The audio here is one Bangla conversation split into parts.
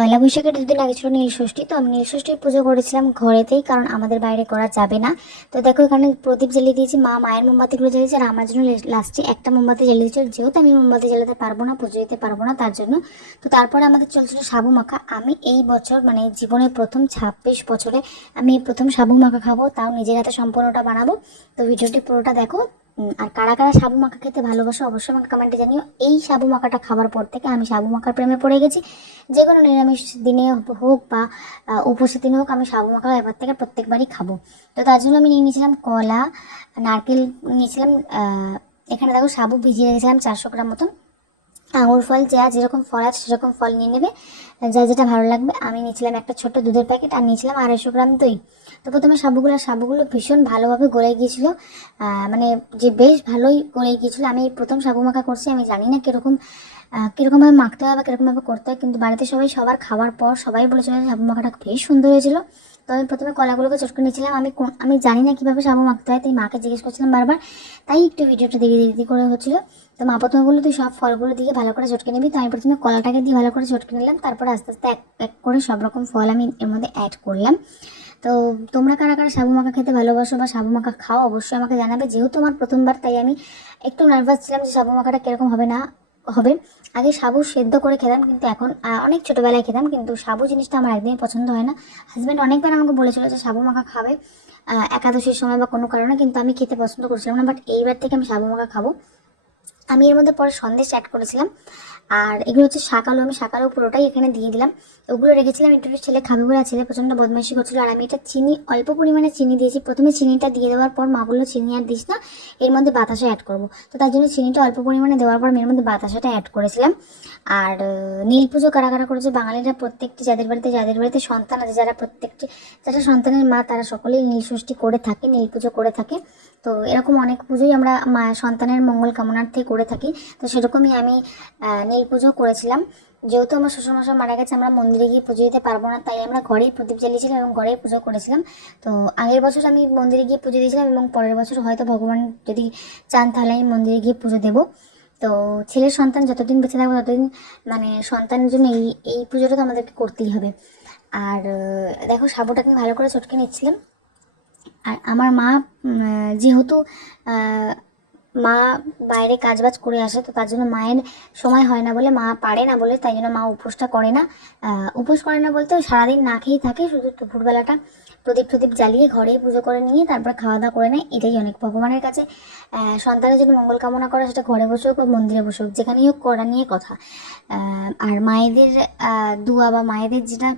পয়লা বৈশাখের দুদিন আগে ছিল নীল ষষ্ঠী, তো আমি নীল ষষ্ঠীর পুজো করেছিলাম ঘরেতেই, কারণ আমাদের বাইরে করা যাবে না। তো দেখো, এখানে প্রদীপ জ্বালিয়ে দিয়েছি, মা মায়ের মোমবাতিগুলো জ্বালিয়েছে, আর আমার জন্য লাস্টে একটা মোমবাতি জ্বালিয়ে দিয়েছিল, যেহেতু আমি মোমবাতি জ্বালাতে পারব না, পুজো দিতে পারব না, তার জন্য। তো তারপরে আমাদের চলছিল সাবু মাখা। আমি এই বছর মানে জীবনে প্রথম ছাব্বিশ বছরে আমি প্রথম সাবু মাখা খাব, তাও নিজের হাতে সম্পূর্ণটা বানাবো। তো ভিডিওটি পুরোটা দেখো। আর কারা কারা সাবু মাখা খেতে ভালোবাসো অবশ্যই আমাকে কমেন্টে জানিও। এই সাবু মাখাটা খাবার পর থেকে আমি সাবু মাখার প্রেমে পড়ে গেছি। যে কোনো নিরামিষ দিনে হোক বা উপোসের দিনে হোক আমি সাবু মাখা এবার থেকে প্রত্যেকবারই খাব। তো তার জন্য আমি নিয়ে নিয়েছিলাম কলা, নারকেল নিয়েছিলাম এখানে দেখো সাবু ভিজিয়ে রেখেছিলাম চারশো গ্রাম মতন। আঙুর ফল, যা যেরকম ফল আছে সেরকম ফল নিয়ে নেবে, যা যেটা ভালো লাগবে। আমি নিয়েছিলাম একটা ছোট্ট দুধের প্যাকেট আর নিয়েছিলাম আড়াইশো গ্রাম দই। তো প্রথমে সাবুগুলো সাবুগুলো ভীষণ ভালোভাবে গলে গিয়েছিল। মানে যে বেশ ভালোই গলে গিয়েছিল। আমি প্রথম সাবু মাখা করছি, আমি জানি না কীরকম কীরকমভাবে মাখতে হয় বা কীরকমভাবে করতে হয়, কিন্তু বাড়িতে সবাই সবার খাওয়ার পর সবাই বলেছিল সাবু মাখাটা বেশ সুন্দর হয়েছিল। তো আমি প্রথমে কলাগুলোকে চটকে নিয়েছিলাম। আমি আমি জানি না কীভাবে সাবু মাখতে হয়, তাই মাকে জিজ্ঞেস করছিলাম বারবার। তাই একটু ভিডিওটা দিকে দিদি করে হচ্ছিল। তো মা প্রথমে বলল, তুই সব ফলগুলো দিয়ে ভালো করে চটকে নিবি। তো আমি প্রথমে কলাটাকে দিয়ে ভালো করে চটকে নিলাম। তারপরে আস্তে আস্তে এক এক করে সব রকম ফল আমি এর মধ্যে অ্যাড করলাম। তো তোমরা কারা কারা সাবু মাখা খেতে ভালোবাসো বা সাবু মাখা খাও, অবশ্যই আমাকে জানাবে। যেহেতু আমার প্রথমবার, তাই আমি একটু নার্ভাস ছিলাম যে সাবু মাখাটা কীরকম হবে না, হবে। আগে সাবু সেদ্ধ করে খেতাম, কিন্তু এখন অনেক ছোটোবেলায় খেতাম, কিন্তু সাবু জিনিসটা আমার একদমই পছন্দ হয় না। হাজব্যান্ড অনেকবার আমাকে বলেছিল যে সাবু মাখা খাবে একাদশীর সময় বা কোনো কারণে, কিন্তু আমি খেতে পছন্দ করছিলাম না বাট এইবার থেকে আমি সাবু মাখা খাব। আমি এর মধ্যে পরে সন্দেশ অ্যাড করেছিলাম। আর এগুলো হচ্ছে শাকালো আমি শাকালো পুরোটাই এখানে দিয়ে দিলাম। ওগুলো রেখেছিলাম একটু ছেলে খাবে বলে ছেলে প্রচণ্ড বদমাইশি করছিল। আর আমি এটা চিনি, অল্প পরিমাণে চিনি দিয়েছি। প্রথমে চিনিটা দিয়ে দেওয়ার পর মা বলল, চিনি আর দিস না, এর মধ্যে বাতাসা অ্যাড করব। তো তার জন্য চিনিটা অল্প পরিমাণে দেওয়ার পর আমি এর মধ্যে বাতাসাটা অ্যাড করেছিলাম। আর নীল পুজো কারা কারা করেছে বাঙালিরা প্রত্যেকটি, যাদের বাড়িতে যাদের বাড়িতে সন্তান আছে, যারা প্রত্যেকটি, যারা সন্তানের মা, তারা সকলেই নীল ষষ্ঠী করে থাকে, নীল পুজো করে থাকে। তো এরকম অনেক পুজোই আমরা মা সন্তানের মঙ্গল কামনার্থে করে থাকি। তো সেরকমই আমি নীল পুজো করেছিলাম। যেহেতু আমার শ্বশুরমশাই মারা গেছে, আমরা মন্দিরে গিয়ে পুজো দিতে পারব না, তাই আমরা ঘরেই প্রদীপ জ্বালিয়েছিলাম এবং ঘরেই পুজো করেছিলাম। তো আগের বছর আমি মন্দিরে গিয়ে পুজো দিয়েছিলাম এবং পরের বছর হয়তো ভগবান যদি চান তাহলে আমি মন্দিরে গিয়ে পুজো দেবো। তো ছেলের সন্তান যতদিন বেঁচে থাকবে ততদিন মানে সন্তানের জন্য এই এই পুজোটা তো আমাদেরকে করতেই হবে। আর, দেখো সাবুটাকে আমি ভালো করে চটকে নিচ্ছিলাম। আর আমার মা যেহেতু মা বাইরে কাজবাজ করে আসে, তো তার জন্য মায়ের সময় হয় না বলে মা পারে না বলে, তাই জন্য মা উপোসটা করে না। উপোস করে না বলতে সারাদিন না খেয়েই থাকে, শুধু দুপুরবেলাটা প্রদীপ প্রদীপ জ্বালিয়ে ঘরেই পুজো করে নিয়ে তারপর খাওয়া দাওয়া করে নেয়, এটাই অনেক ভগবানের কাছে। সন্তানের জন্য মঙ্গল কামনা করা, সেটা ঘরে বসে হোক বা মন্দিরে বসে হোক, যেখানেই হোক করা নিয়ে কথা। আর মায়েদের দুয়া বা মায়েদের যেটা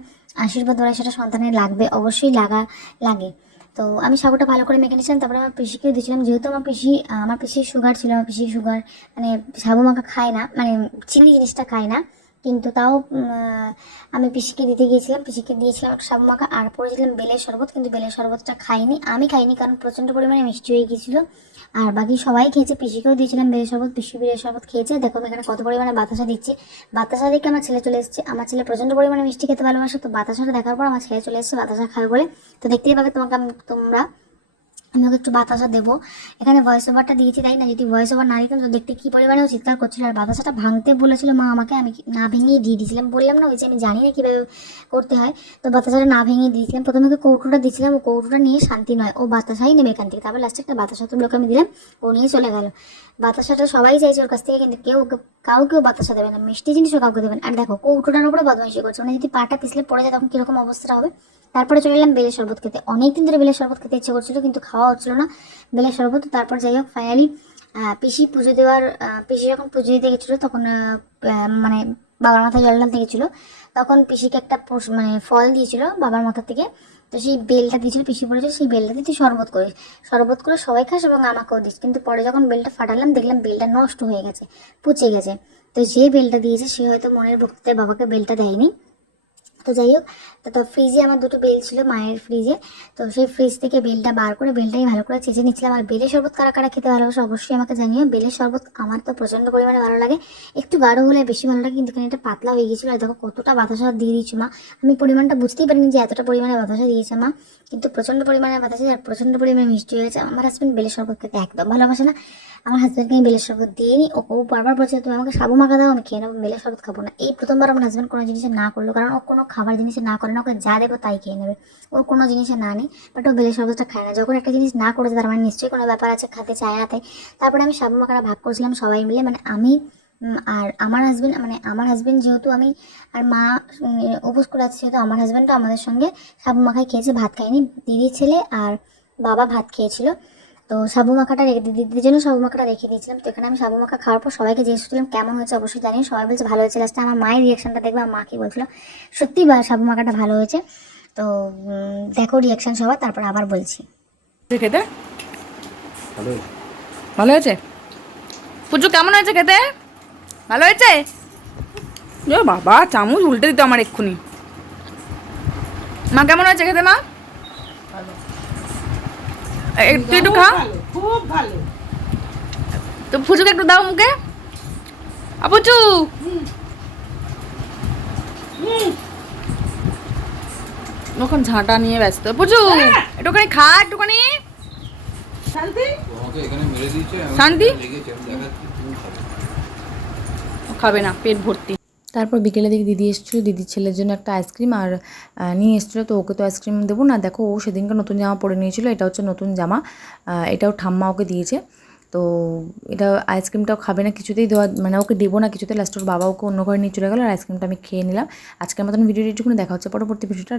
আশীর্বাদ ওরা, সেটা সন্তানের লাগবে, অবশ্যই লাগা, লাগে। তো আমি সাগরটা ভালো করে মেখে নিয়েছিলাম, তারপরে আমার পিসিকে দিয়েছিলাম। যেহেতু আমার পিসি আমার পিসির সুগার ছিল, আমার পিসির সুগার মানে সাবু মাখা খায় না মানে চিনি জিনিসটা খায় না। কিন্তু তাও আমি পিসিকে দিতে গিয়েছিলাম, পিসিকে দিয়েছিলাম একটা সাবু মাখা আর পড়েছিলাম বেলের শরবত, কিন্তু বেলের শরবতটা খাইনি। আমি খাইনি কারণ প্রচণ্ড পরিমাণে মিষ্টি হয়ে গিয়েছিল। আর বাকি সবাই খেয়েছে, পিসিকেও দিয়েছিলাম বেলের শরবত, পিসি বেলের শরবত খেয়েছে। দেখো আমি এখানে কত পরিমাণে বাতাসা দিচ্ছি। বাতাসা দেখে আমার ছেলে চলে এসেছে। আমার ছেলে প্রচণ্ড পরিমাণে মিষ্টি খেতে ভালোবাসে, তো বাতাসাটা দেখার পর আমার ছেলে চলে এসেছে বাতাসা খাবে বলে। তো দেখতেই পাবে তোমাকে তোমরা আমি ওকে একটু বাতাসা দেবো। এখানে ভয়েস ওভারটা দিয়েছি, তাই না? যদি ভয়েস ওভার না দিতাম, তো দেখতে কী পরিমাণে ও চিৎকার করছিল। আর বাতাসাটা ভাঙতে বলেছিল মা আমাকে, আমি না ভেঙেই দিয়ে দিয়েছিলাম। বললাম না, ওই যে আমি জানি না কীভাবে করতে হয়। তো বাতাসাটা না ভেঙে দিয়েছিলাম। প্রথমে ওকে কৌটোটা দিয়েছিলাম। ও কৌটোটা নিয়ে শান্তি নয়। ও বাতাসাই নেবে এখান থেকে। তারপর লাস্টে একটা বাতাসা তুলোকে আমি দিলাম। ও নিয়ে চলে গেল। বাতাসাটা সবাই চাইছে ওর কাছ থেকে, কিন্তু কেউ কাউকেও বাতাসা দেবে না। মিষ্টি জিনিসও কাউকে দেবে না। আর দেখো, কৌটোটার উপরে বদমাইশি করছে। মানে যদি পাটা পিছলে পড়ে যায়, তখন কীরকম অবস্থা হবে? তারপরে চলে এলাম বেলের শরবত খেতে। অনেকদিন ধরে বেলের শরবত খেতে ইচ্ছে করছিল, কিন্তু খাওয়া হচ্ছিল না বেলের শরবত। তারপর যাই হোক ফাইনালি পিসি পুজো দেওয়ার পিসি যখন পুজো দিতে গেছিল, তখন মানে বাবার মাথায় জল ঢালতে গেছিল। তখন পিসিকে একটা মানে ফল দিয়েছিল বাবার মাথা থেকে। তো সেই বেলটা দিয়েছিল, পিসি বলেছিল, সেই বেলটা দিয়ে তুই শরবত করিস। শরবত করে সবাই খাস এবং আমাকেও দিস। কিন্তু পরে যখন বেলটা ফাটালাম, দেখলাম বেলটা নষ্ট হয়ে গেছে, পচে গেছে। তো যে বেলটা দিয়েছে, সে হয়তো মনের ভক্তিতে বাবাকে বেলটা দেয়নি। তো যাই হোক, তো ফ্রিজে আমার দুটো বেল ছিল, মায়ের ফ্রিজে তো সেই ফ্রিজ থেকে বেলটা বার করে বেলটাই ভালো করে চেঁচে নিচ্ছিলাম। আর বেলের শরবত কারা কারা খেতে ভালোবাসে অবশ্যই আমাকে জানিও। বেলের শরবত আমার তো প্রচণ্ড পরিমাণে ভালো লাগে। একটু গাঢ় হলে বেশি ভালো লাগে, কিন্তু এখানে এটা পাতলা হয়ে গিয়েছিল। আর দেখো কতটা বাতাসা দিয়ে দিয়েছি মা। আমি পরিমাণটা বুঝতেই পারিনি যে এতটা পরিমাণে বাতাসা দিয়েছে মা। কিন্তু প্রচণ্ড পরিমাণে বাতাসা আর প্রচণ্ড পরিমাণে মিষ্টি হয়েছে। আমার হাজব্যান্ড বেলের শরবত খেতে একদম ভালোবাসে না। আমার হাজব্যান্ডকে আমি বেলের শরবত দিইনি। ও ও বারবার বলছে, তুমি আমাকে সাবু মাখা দাও, আমি খেয়ে নেব। বেলের শরবত খাব না। এই প্রথমবার আমার হাজব্যান্ড কোনো জিনিসে না করল, কারণ ও কোনো খাবার জিনিসে না করে না, ওকে যা দেবো তাই খেয়ে নেবে। ওর কোনো জিনিসে না নেই বাট ও বেলের শরবতটা খায় না। যখন একটা জিনিস না করেছে, তার মানে নিশ্চয়ই কোনো ব্যাপার আছে, খেতে চায় না তাই। তারপরে আমি সাবু মাখাটা ভাগ করেছিলাম সবাই মিলে মানে আমি আর আমার হাজব্যান্ড মানে আমার হাজব্যান্ড যেহেতু আমি, আর মা উপোস করে আছে, সেহেতু আমার হাজব্যান্ডও আমাদের সঙ্গে সাবু মাখাই খেয়েছে, ভাত খায়নি। দিদির ছেলে আর বাবা ভাত খেয়েছিল। তো সাবু মাখাটা রেখে দিদির জন্য সাবু মাখাটা রেখে দিয়েছিলাম। তো এখানে আমি সাবু মাখা খাওয়ার পর সবাইকে জিজ্ঞেস করছিলাম, কেমন হয়েছে? অবশ্যই জানি সবাই বলছে, ভালো হয়েছে। লাস্টে আমার মায়ের রিয়াকশনটা দেখবে আমার মা কি বলছিল, সত্যি বা, সাবু মাখাটা ভালো হয়েছে? তো দেখো রিয়াকশন সবার, তারপর আবার বলছি। খেতে? ভালো হয়েছে। পুজো কেমন হয়েছে খেতে? ভালো হয়েছে? বাবা, চামচ উল্টে দিত আমার এক্ষুনি। মা, কেমন হয়েছে খেতে, মা? একটু একটু খা। ভালো খুব ভালো। তো পুজোকে একটু দাও মুখে। আপুচু ওখান ঝাঁটা নিয়ে ব্যস্ত। পুজু একটুখানি খা একটুখানি। শান্তি? খাবে না পেট ভর্তি। তারপর বিকেলে দিকে দিদি এসেছিল, দিদির ছেলের জন্য একটা আইসক্রিম আর নিয়ে এসেছিল, তো ওকে তো আইসক্রিম দেবো না। দেখো, ও সেদিনকে নতুন জামা পরে নিয়েছিল, এটা হচ্ছে নতুন জামা। এটাও ঠাম্মা ওকে দিয়েছে। তো এটা আইসক্রিমটাও খাবে না, কিছুতেই দেওয়া মানে ওকে দেবো না কিছুতে, লাস্ট ওর বাবা ওকে অন্য ঘরে নিয়ে চলে গেলো আর আইসক্রিমটা আমি খেয়ে নিলাম। আজকের মতন ভিডিওটি একটুখানি দেখা হচ্ছে পরবর্তী ভিডিওটা